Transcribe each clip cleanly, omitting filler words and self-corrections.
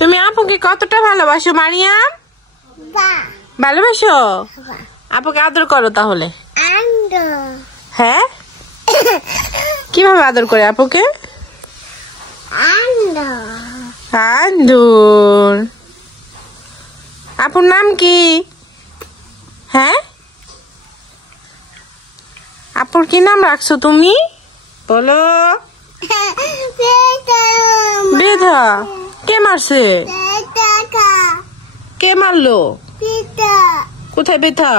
তুমি আপুকে কতটা ভালোবাসো মারিয়াম? ভালোবাসো? আপুকে আদর করো তাহলে। হ্যাঁ, কিভাবে আদর করে আপুকে? আন্দুর। আপুর নাম কি? হ্যাঁ, আপুর কি নাম রাখছো তুমি? বলো। বেধা। কে মারছে? কে মারলো? কোথায় বেথা?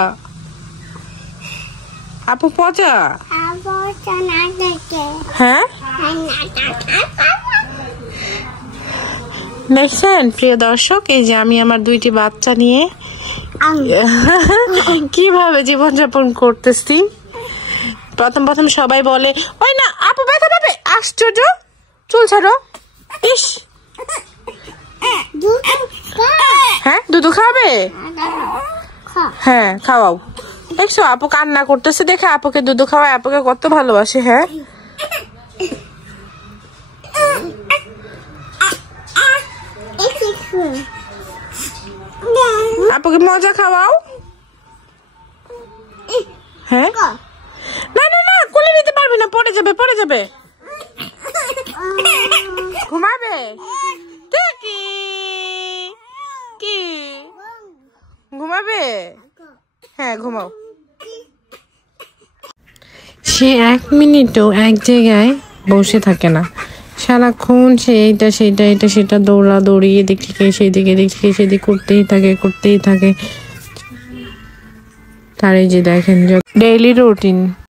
আপু পচা। হ্যাঁ, দেখছেন প্রিয় দর্শক, এই যে আমি আমার দুইটি বাচ্চা নিয়ে কিভাবে জীবনযাপন করতেছি। প্রথম সবাই বলে ওই না আপু ব্যথা পাবে, আশ্চর্য, চুল ছাড়ো। ইস, হ্যাঁ দুধ খাবে? হ্যাঁ খাওয়াও। দেখছো আপু কান্না করতেছে দেখে আপুকে দুধ খাওয়ায়, আপুকে কত ভালোবাসে। হ্যাঁ, আপুকে মজা খাওয়াও। হ্যাঁ, না না না, কোলে নিতে পারবে না, পড়ে যাবে পড়ে যাবে। ঘুমাবে কি? কি ঘুমাবে? হ্যাঁ ঘুমাও। সে 1 মিনিটও এক জায়গায় বসে থাকে না, সারাক্ষণ সে এইটা সেটা এটা সেটা দৌড়াদৌড়ি, এদিক থেকে সেদিকে, এদিক থেকে সেদিক করতেই থাকে। তার এই যে দেখেন ডেইলি রুটিন।